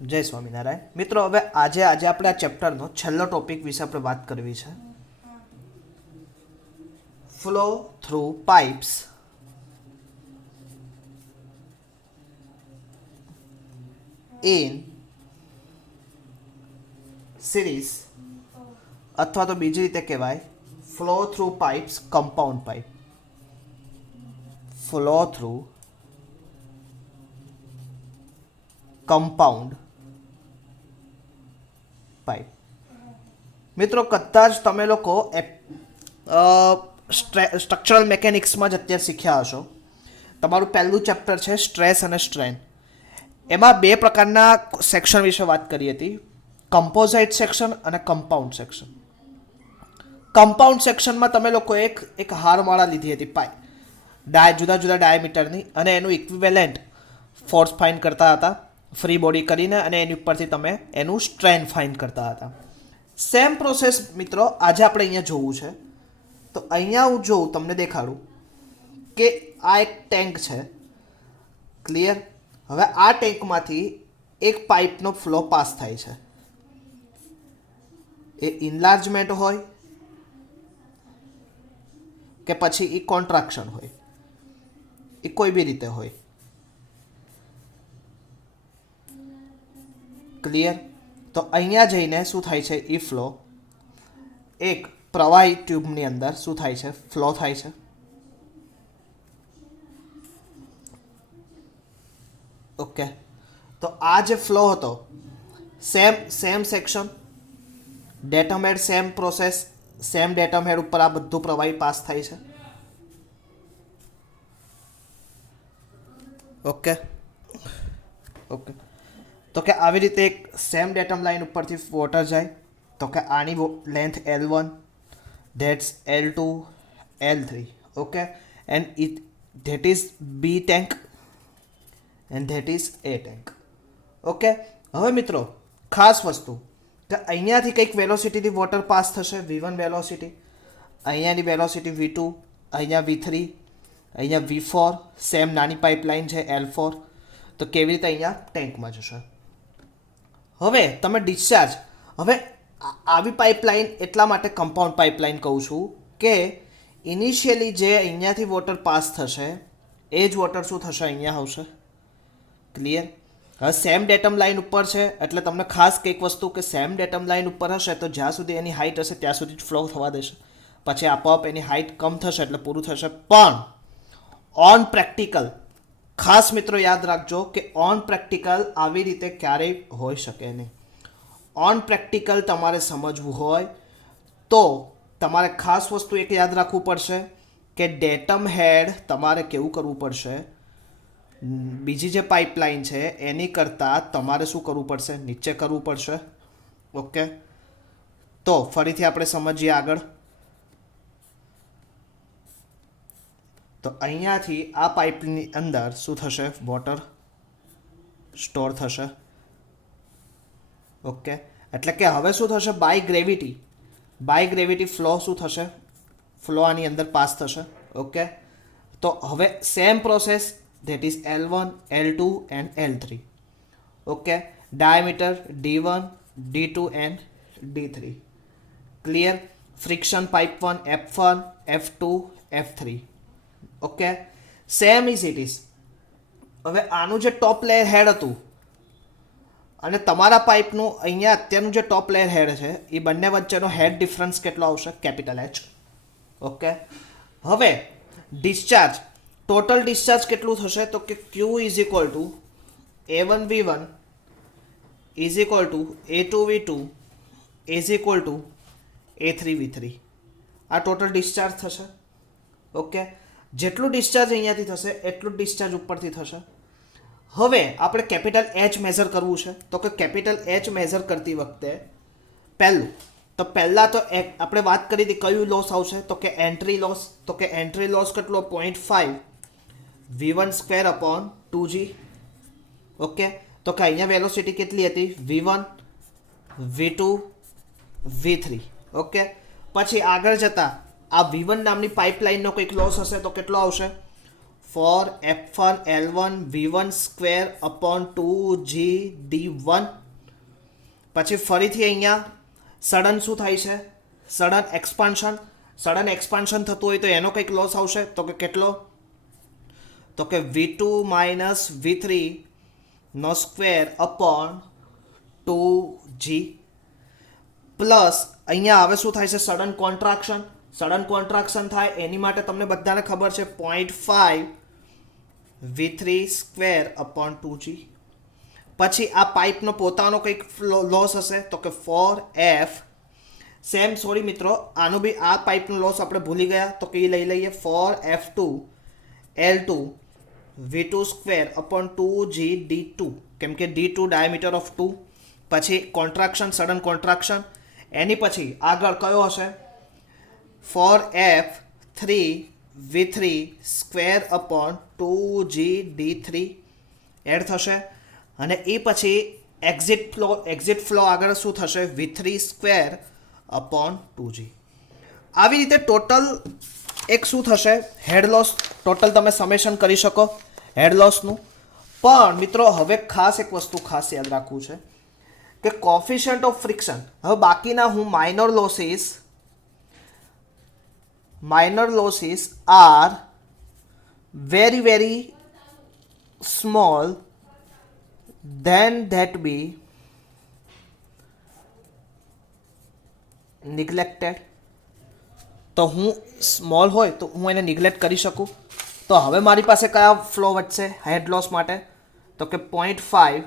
જય સ્વામિનારાયણ મિત્રો, હવે આજે આપણે આ ચેપ્ટરનો છેલ્લો ટોપિક વિશે આપણે વાત કરવી છે. Flow through pipes in series, અથવા તો બીજી રીતે કહેવાય flow through pipes compound pipe. Flow through compound pipe. મિત્રો, કદાચ તમે લોકો સ્ટ્રક્ચરલ મેકેનિક્સમાં જ અત્યારે શીખ્યા હશો. તમારું પહેલું ચેપ્ટર છે સ્ટ્રેસ અને સ્ટ્રેન. એમાં બે પ્રકારના સેક્શન વિશે વાત કરી હતી, કમ્પોઝાઇટ સેક્શન અને કમ્પાઉન્ડ સેક્શન. કમ્પાઉન્ડ સેક્શનમાં તમે લોકો એક હારમાળા લીધી હતી જુદા જુદા ડાયામીટરની, અને એનું ઇક્વિવેલન્ટ ફોર્સ ફાઇન્ડ કરતા હતા ફ્રી બોડી કરીને, અને એની ઉપરથી તમે એનું સ્ટ્રેન ફાઇન્ડ કરતા હતા. સેમ પ્રોસેસ મિત્રો આજે આપણે અહીંયા જોવું છે. તો અહીંયા હું જોઉં તમને દેખાડું કે આ એક ટેન્ક છે. ક્લિયર? હવે આ ટેન્કમાંથી એક પાઇપનો ફ્લો પાસ થાય છે. એ ઇનલાર્જમેન્ટ હોય કે પછી એ કોન્ટ્રાક્શન હોય, એ કોઈ બી રીતે હોય. ક્લિયર? તો અહીંયા જઈને શું થાય છે, એ ફ્લો એક પ્રવાહી ટ્યુબની અંદર શું થાય છે, ફ્લો થાય છે. ઓકે, તો આ જે ફ્લો હતો સેમ સેક્શન, ડેટમ હેડ સેમ પ્રોસેસ, સેમ ડેટમ હેડ ઉપર આ બધું પ્રવાહી પાસ થાય છે. ઓકે ઓકે તો કે આવી રીતે એક સેમ ડેટમ લાઇન ઉપરથી વોટર જાય. તો કે આની length L1, that's L2, L3. Okay, and that is B tank and that is A tank. Okay, હવે મિત્રો ખાસ વસ્તુ કે અહીંયાથી કંઈક વેલોસિટીથી વોટર પાસ થશે, V1 વેલોસિટી, અહીંયાની વેલોસિટી V2, અહીંયા V3, અહીંયા V4, સેમ નાની પાઇપલાઇન છે L4. તો કેવી રીતે અહીંયા ટેન્કમાં જશે. હવે તમે ડિસ્ચાર્જ, હવે આવી પાઇપલાઇન એટલા માટે કમ્પાઉન્ડ પાઇપલાઇન કહું છું કે ઇનિશિયલી જે અહીંયાથી વોટર પાસ થશે એ જ વોટર શું થશે, અહીંયા આવશે. ક્લિયર? હવે સેમ ડેટમ લાઇન ઉપર છે એટલે તમને ખાસ કંઈક વસ્તુ કે સેમ ડેટમ લાઇન ઉપર હશે તો જ્યાં સુધી એની હાઇટ હશે ત્યાં સુધી જ ફ્લો થવા દેશે. પછી આપોઆપ એની હાઇટ કમ થશે એટલે પૂરું થશે. પણ ઓન પ્રેક્ટિકલ ખાસ મિત્રો યાદ રાખજો કે ઓન પ્રેક્ટિકલ આવી રીતે ક્યારેય હોઈ શકે નહીં. ઓન પ્રેક્ટિકલ તમારે સમજવું હોય તો તમારે ખાસ વસ્તુ એક યાદ રાખવું પડશે કે ડેટમ હેડ તમારે કેવું કરવું પડશે, બીજી જે પાઇપલાઇન છે એની કરતાં તમારે શું કરવું પડશે, નીચે કરવું પડશે. ઓકે, તો ફરીથી આપણે સમજીએ આગળ. તો અહીંયાથી આ પાઇપની અંદર શું થશે, વોટર સ્ટોર થશે. ઓકે, એટલે કે હવે શું થશે, બાય ગ્રેવિટી ફ્લો શું થશે, ફ્લો આની અંદર પાસ થશે. ઓકે, તો હવે same process, that is L1, L2 and L3. Okay, diameter D1, D2 and D3. Clear? Friction pipe 1 F1, F2, F3. Okay, same is it is. હવે આનું જે ટોપ લેયર હેડ હતું અને તમારા પાઇપનું અહીંયા અત્યારનું જે ટોપ લેયર હેડ છે એ બંને વચ્ચેનો હેડ ડિફરન્સ કેટલો આવશે, કેપિટલ H. ઓકે, હવે ડિસ્ચાર્જ, ટોટલ ડિસ્ચાર્જ કેટલું થશે તો કે Q is equal two A1V1 is equal two A2V2 is equal two A3V3. આ ટોટલ ડિસ્ચાર્જ થશે. ઓકે, જેટલું ડિસ્ચાર્જ અહીંયાથી થશે એટલું જ ડિસ્ચાર્જ ઉપરથી થશે. હવે આપણે કેપિટલ H મેઝર કરવું છે. તો કે કેપિટલ H મેઝર કરતી વખતે પહેલાં તો આપણે વાત કરી હતી કયું લોસ આવશે તો કે એન્ટ્રી લોસ. તો કે એન્ટ્રી લોસ કેટલો, 0.5 V1 square upon 2G. Okay, તો કે અહીંયા વેલોસિટી કેટલી હતી, V1, V2, V3. ઓકે, પછી આગળ જતાં આ V1 નામની પાઇપલાઇનનો કંઈક લોસ હશે તો કેટલો આવશે, four F1 L1 V1 square upon 2G D1. પછી ફરીથી અહીંયા સડન શું થાય છે, સડન એક્સપાન્શન થતું હોય તો એનો કંઈક લોસ આવશે. તો કે કેટલો, તો કે V2 માઇનસ V3 નો સ્ક્વેર અપોન 2G પ્લસ અહીંયા હવે શું થાય છે, સડન કોન્ટ્રાક્શન થાય એની માટે તમને બધાને ખબર છે 0.5 V3 સ્ક્વેર અપોન 2G. પછી આ પાઇપનો પોતાનો કંઈક લોસ હશે તો કે 4F સેમ, સોરી મિત્રો, આનું બી આ પાઇપનો લોસ આપણે ભૂલી ગયા તો કે એ લઈ લઈએ 4F2 L2 V2 square upon 2G D2, કેમ કે D2 ડાયામીટર ઓફ 2. પછી સડન કોન્ટ્રાક્શન, એની પછી આગળ કયો હશે 4F3 V3 square upon 2G D3 add થશે. અને એ પછી એક્ઝિટ ફ્લો આગળ શું થશે, V3 સ્ક્વેર અપોન 2G. આવી રીતે ટોટલ એક શું થશે, હેડ લોસ ટોટલ તમે સમેશન કરી શકો હેડ લોસનું. પણ મિત્રો હવે ખાસ એક વસ્તુ ખાસ યાદ રાખવું છે કે કોફિશિયન્ટ ઓફ ફ્રિક્શન, હવે બાકીના હું minor losses are very very small then that be neglected. તો હું સ્મોલ હોય તો હું એને નિગ્લેક્ટ કરી શકું. તો હવે મારી પાસે કયા ફ્લો વધશે હેડ લોસ માટે, તો કે 0.5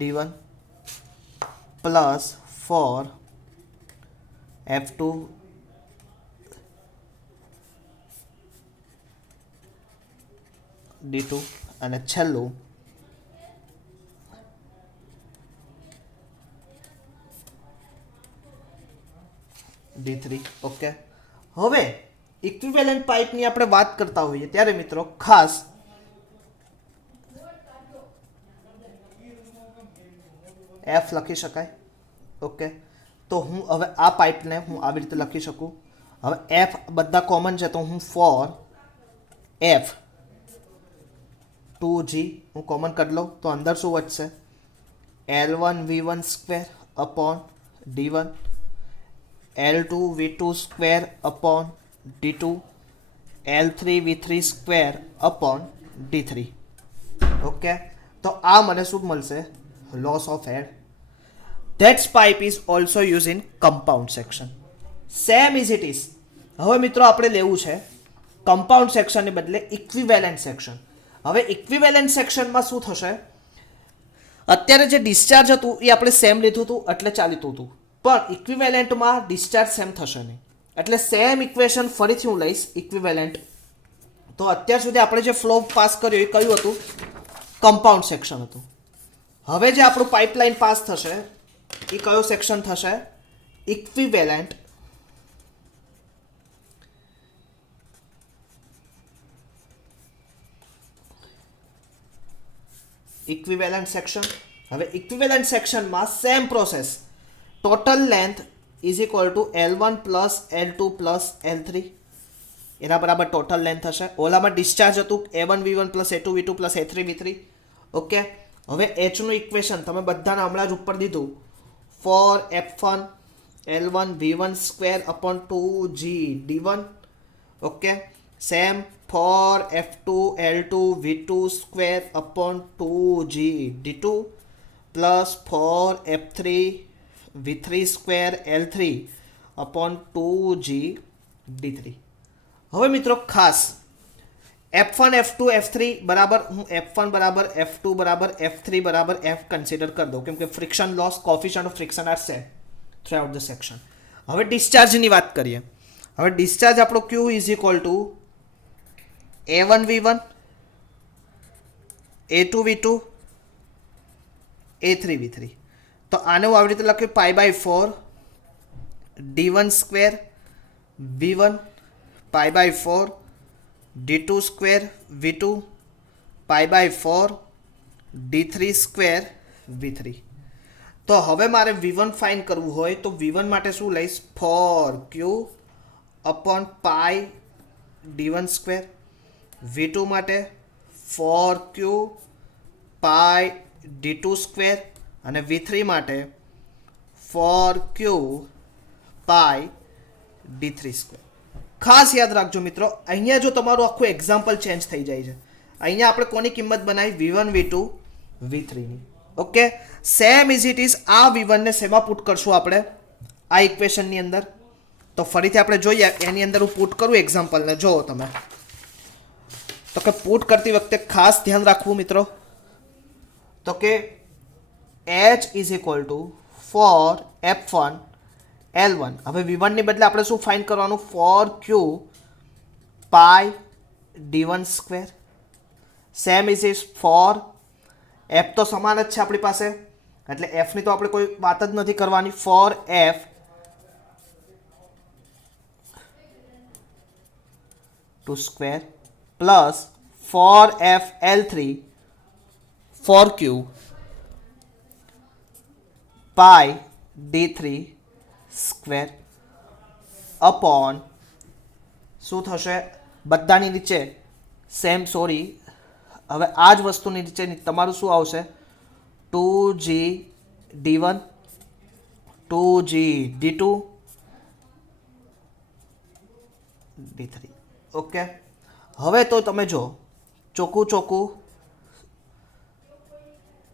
D1 પ્લસ 4 F2 D2 અને છેલ્લું D3. ઓકે, હવે ઇક્વિવેલન્ટ પાઇપની આપણે વાત કરતા હોઈએ ત્યારે મિત્રો ખાસ F લખી શકાય. ઓકે, તો હું હવે આ પાઇપને હું આવી રીતે લખી શકું. હવે F બધા કોમન છે તો હું 4F2G હું કોમન કરી લઉં તો અંદર શું વધશે, L1 V1 square upon D1, L2 V2 square upon D2, L3 V3 square upon D3. Okay, તો આ મને શું મળશે, loss of head. That pipe is also used in compound section. Same as it is. હવે મિત્રો આપણે લેવું છે કમ્પાઉન્ડ સેક્શનને બદલે ઇક્વિવેલન્ટ સેક્શન. હવે ઇક્વિવેલન્ટ સેક્શનમાં શું થશે, અત્યારે જે ડિસ્ચાર્જ હતું એ આપણે સેમ લીધું હતું એટલે ચાલતું હતું, પણ ઇક્વિવેલન્ટમાં ડિસ્ચાર્જ સેમ થશે નહીં. એટલે સેમ ઇક્વેશન ફરીથી હું લઈશ ઇક્વિવેલન્ટ. તો અત્યાર સુધી આપણે જે ફ્લો પાસ કર્યો એ કયું હતું, કમ્પાઉન્ડ સેક્શન હતું. હવે જે આપણું પાઇપલાઇન પાસ થશે એ કયો સેક્શન થશે, ઇક્વિવેલન્ટ સેક્શન. હવે ઇક્વિવેલન્ટ સેક્શનમાં same process, total length is equal to L1 plus L2 plus L3 એના બરાબર ટોટલ લેન્થ હશે. ઓલામાં ડિસ્ચાર્જ હતું A1 V1 plus A2 V2 plus A3 V3. Okay, હવે Hનું ઇક્વેશન તમે બધાને હમણાં જ ઉપર દીધું, 4F1 L1 V1 square upon 2G D1. Okay, same 4F2 L2 V2 square upon 2G D2 plus 4F3 V3 square L3 upon 2G D3. હવે મિત્રો ખાસ F1 F2 F3 બરાબર હું F1 બરાબર F2 બરાબર F3 બરાબર F કન્સિડર કરી દઉં, કેમ કે friction loss coefficient of friction are same throughout the section. હવે ડિસ્ચાર્જની વાત કરીએ. હવે ડિસ્ચાર્જ આપણો Q is equal two A1 V1 A2 V2 A3 V3. તો આને હું આવી રીતે લખ્યું π/4 D1 square V1 π/4 D2 square V2 π/4 D3 square V3. તો હવે મારે V1 ફાઇન્ડ કરવું હોય તો V1 માટે શું લઈશ? 4Q અપોન પાઈ D1 સ્ક્વેર. V2 માટે 4Q પાઈ D2 સ્ક્વેર. અને V3 માટે 4Q પાઈ D3 સ્ક્વેર. ખાસ યાદ રાખજો મિત્રો, અહીંયા જો તમારું આખું એક્ઝામ્પલ ચેન્જ થઈ જાય છે. અહીંયા આપણે કોની કિંમત બનાવી? V1, V2, V3ની. Okay, same is it is આ V1 ને શેમાં પુટ કરશું આપણે? આ ઇક્વેશનની અંદર. તો ફરીથી આપણે જોઈએ, એની અંદર હું પુટ કરું એક્ઝામ્પલને. જો તમે તો કે પુટ કરતી વખતે ખાસ ધ્યાન રાખવું મિત્રો, તો કે H is equal two 4F1 L1. હવે V1 ની બદલે આપણે શું ફાઇન્ડ કરવાનું? 4Q pi D1 square. Same is is 4 F તો સમાન જ છે આપણી પાસે, એટલે F ની તો આપણે કોઈ વાત જ નથી કરવાની. 4F two square plus 4F L3 4Q pi D3 square upon શું થશે? બધાની નીચે સેમ, સોરી, હવે આ જ વસ્તુની નીચે તમારું શું આવશે? 2G D1 2G D2 D3. Okay, હવે તો તમે જો ચોખ્ખું ચોખ્ખું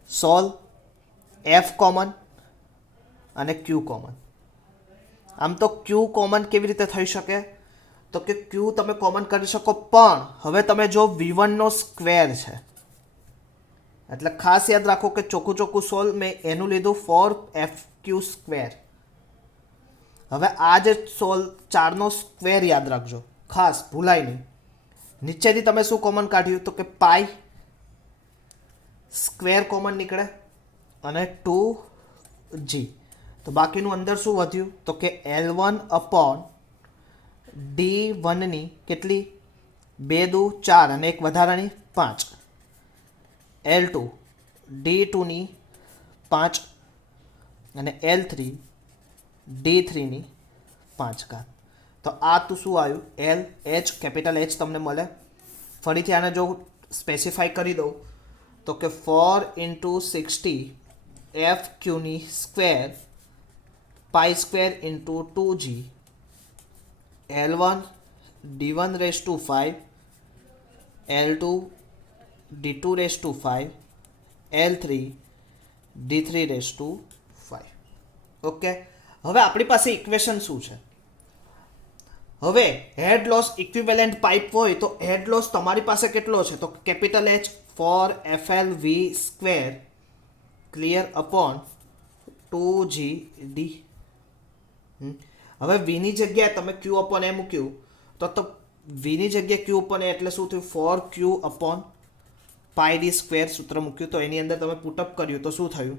સોલ્વ. F કોમન અને Q કોમન. આમ તો Q કોમન કેવી રીતે થઈ શકે? તો કે Q તમે કોમન કરી શકો, પણ હવે તમે જો V1 નો સ્ક્વેર છે, એટલે ખાસ યાદ રાખો કે ચોખ્ખું ચોખ્ખું સોલ્વ મેં એનું લીધું 4FQ સ્ક્વેર. હવે આ જે સોલ્વ 4નો સ્ક્વેર યાદ રાખજો, ખાસ ભૂલાય નહીં. નીચેથી તમે શું કોમન કાઢ્યું? તો કે પાઈ સ્ક્વેર કોમન નીકળે અને 2G. તો બાકીનું અંદર શું વધ્યું? તો કે L1 અપોન D1 ની કેટલી? 2 દુ 4 અને એક વધારાની 5. L2 D2 ની 5 અને L3 D3 ની 5 ઘાત. તો આ તો શું આવ્યું? L H, કેપિટલ H તમને મળે. ફરીથી આને જો સ્પેસિફાઈ કરી દઉં તો કે 4 ઇન્ટુ 60 FQ ની square pi square into 2G L1 D1 raise to 5 L2 D2 raise to 5 L3 D3 raise to 5. Okay, હવે આપણી પાસે ઇક્વેશન શું છે? હવે હેડ લોસ ઇક્વિવેલન્ટ પાઇપ હોય તો હેડ લોસ તમારી પાસે કેટલો છે? તો capital H 4FLV square clear upon 2GD. હવે વીની જગ્યાએ તમે Q અપોન એ મૂક્યું તો વીની જગ્યાએ Q અપોન એ એટલે શું થયું? 4Q અપોન પાઈ D સ્ક્વેર સૂત્ર મૂક્યું, તો એની અંદર તમે પુટઅપ કર્યું તો શું થયું?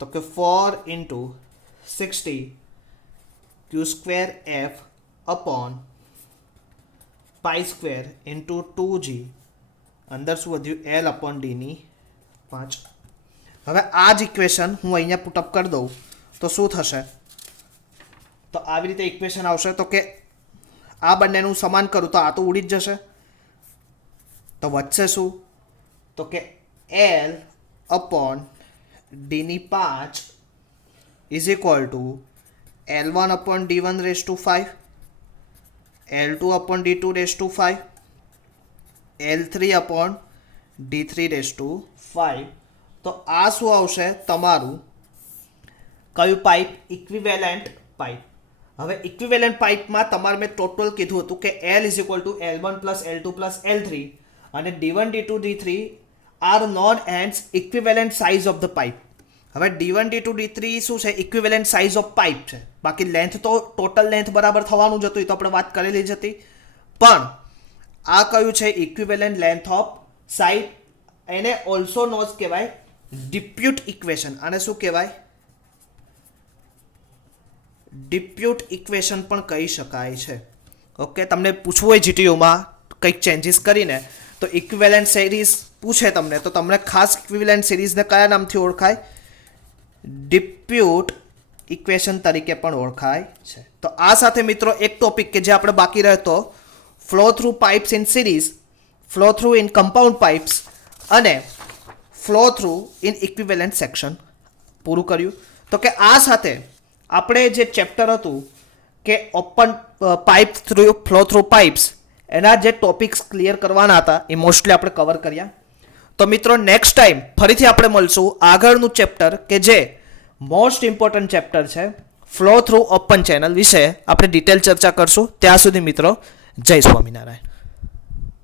તો કે 4 into 60 Q square F upon pi square into 2G. અંદર શું વધ્યું? L અપોન D ની 5. હવે આ જ ઇક્વેશન હું અહીંયા પુટઅપ કરી દઉં તો શું થશે? તો આવી રીતે ઇક્વેશન આવશે. તો કે આ બંનેનું સમાન કરું તો આ તો ઉડી જ જશે. તો વધશે શું? તો કે L અપોન D ની 5 is equal to L1 upon D1 raise to 5 L2 upon D2 raise to 5 L3 upon D3 raise to 5. તો આ શું આવશે તમારું? કયું પાઇપ? Equivalent pipe. હવે ઇક્વિવેલન્ટ પાઇપમાં તમારે મેં ટોટલ કીધું હતું કે L is equal to L1 plus L2 plus L3 અને D1 D2 D3 are known and equivalent size of the pipe. હવે D1 D2 D3 શું છે? ઇક્વિવેલન્ટ સાઇઝ ઓફ પાઇપ છે. બાકી લેન્થ તો ટોટલ લેન્થ બરાબર થવાનું જ હતું, એ તો આપણે વાત કરેલી જ હતી. પણ આ કયું છે? Equivalent length off side. એને ઓલ્સો નોઝ કહેવાય ડિપ્યુટ ઇક્વેશન. આને શું કહેવાય? ડિપ્યુટ ઇક્વેશન પણ કહી શકાય છે. ઓકે, તમને પૂછવું હોય જીટીયુમાં કંઈક ચેન્જીસ કરીને તો ઇક્વિવેલન્ટ સિરીઝ પૂછે તમને તો તમને ખાસ ઇક્વિવેલન્ટ સિરીઝને કયા નામથી ઓળખાય? ડિપ્યુટ ઇક્વેશન તરીકે પણ ઓળખાય છે. તો આ સાથે મિત્રો એક ટોપિક કે જે આપણે બાકી રહેતો flow through pipes in series, flow through in compound pipes અને flow through in equivalent section પૂરું કર્યું. તો કે આ સાથે આપણે જે ચેપ્ટર હતું કે open pipe through flow through pipes એના જે ટોપિક્સ ક્લિયર કરવાના હતા એ મોસ્ટલી આપણે કવર કર્યા. તો મિત્રો નેક્સ્ટ ટાઈમ ફરીથી આપણે મળશું આગળનું ચેપ્ટર કે જે મોસ્ટ ઇમ્પોર્ટન્ટ ચેપ્ટર છે ફ્લો થ્રુ ઓપન ચેનલ વિશે આપણે ડિટેલ ચર્ચા કરશું. ત્યાં સુધી મિત્રો જય સ્વામિનારાયણ.